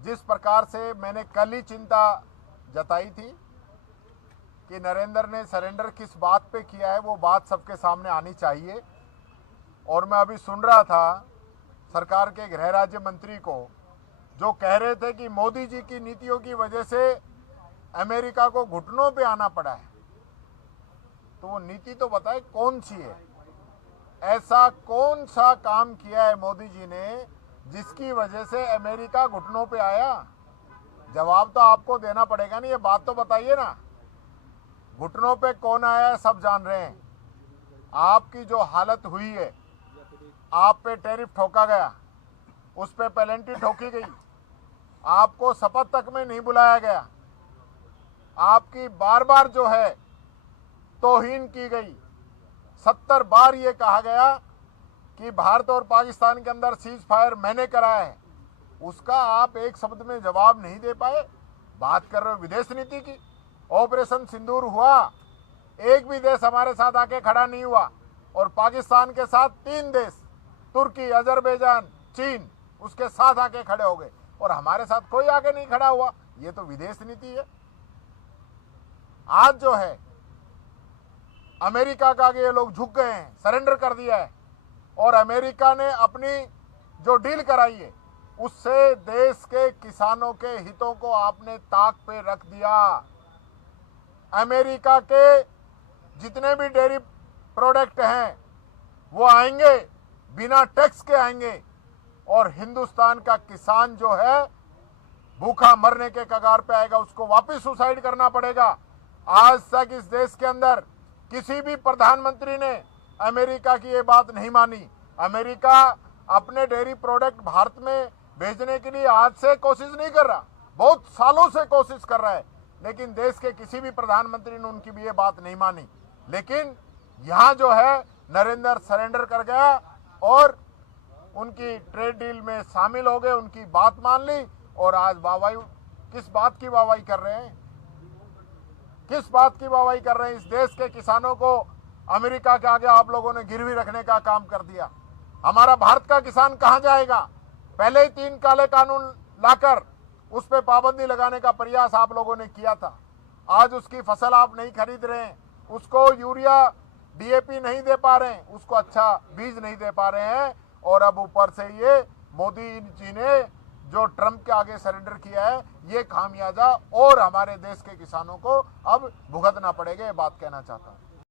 जिस प्रकार से मैंने कल ही चिंता जताई थी कि नरेंद्र ने सरेंडर किस बात पे किया है, वो बात सबके सामने आनी चाहिए। और मैं अभी सुन रहा था सरकार के गृह राज्य मंत्री को, जो कह रहे थे कि मोदी जी की नीतियों की वजह से अमेरिका को घुटनों पे आना पड़ा है। तो वो नीति तो बताए कौन सी है? ऐसा कौन सा काम किया है मोदी जी ने जिसकी वजह से अमेरिका घुटनों पे आया? जवाब तो आपको देना पड़ेगा ना, ये बात तो बताइए ना। घुटनों पे कौन आया है सब जान रहे हैं। आपकी जो हालत हुई है, आप पे टैरिफ ठोका गया, उस पे पेनल्टी ठोकी गई, आपको शपथ तक में नहीं बुलाया गया, आपकी बार बार जो है तौहीन की गई। 70 बार ये कहा गया कि भारत और पाकिस्तान के अंदर सीज फायर मैंने कराया है, उसका आप एक शब्द में जवाब नहीं दे पाए। बात कर रहे हो विदेश नीति की। ऑपरेशन सिंदूर हुआ, एक भी देश हमारे साथ आके खड़ा नहीं हुआ, और पाकिस्तान के साथ 3 देश तुर्की, अजरबैजान, चीन उसके साथ आके खड़े हो गए, और हमारे साथ कोई आके नहीं खड़ा हुआ। ये तो विदेश नीति है। आज जो है अमेरिका का आगे ये लोग झुक गए हैं, सरेंडर कर दिया है, और अमेरिका ने अपनी जो डील कराई है उससे देश के किसानों के हितों को आपने ताक पे रख दिया। अमेरिका के जितने भी डेयरी प्रोडक्ट हैं वो आएंगे, बिना टैक्स के आएंगे, और हिंदुस्तान का किसान जो है भूखा मरने के कगार पे आएगा, उसको वापस सुसाइड करना पड़ेगा। आज तक इस देश के अंदर किसी भी प्रधानमंत्री ने अमेरिका की ये बात नहीं मानी। अमेरिका अपने डेयरी प्रोडक्ट भारत में भेजने के लिए आज से कोशिश नहीं कर रहा, बहुत सालों से कोशिश कर रहा है, लेकिन देश के किसी भी प्रधानमंत्री ने उनकी भी ये बात नहीं मानी। लेकिन यहाँ जो है नरेंद्र सरेंडर कर गया और उनकी ट्रेड डील में शामिल हो गए, उनकी बात मान ली, और आज वाहवाही, किस बात की वाहवाही कर रहे हैं? किस बात की वाहवाही कर रहे हैं? इस देश के किसानों को अमेरिका के आगे आप लोगों ने गिरवी रखने का काम कर दिया। हमारा भारत का किसान कहां जाएगा? पहले ही 3 काले कानून लाकर उस पर पाबंदी लगाने का प्रयास आप लोगों ने किया था। आज उसकी फसल आप नहीं खरीद रहे हैं, उसको यूरिया, डीएपी नहीं दे पा रहे हैं, उसको अच्छा बीज नहीं दे पा रहे हैं, और अब ऊपर से ये मोदी जी ने जो ट्रंप के आगे सरेंडर किया है, ये खामियाजा और हमारे देश के किसानों को अब भुगतना पड़ेगा। ये बात कहना चाहता हूं।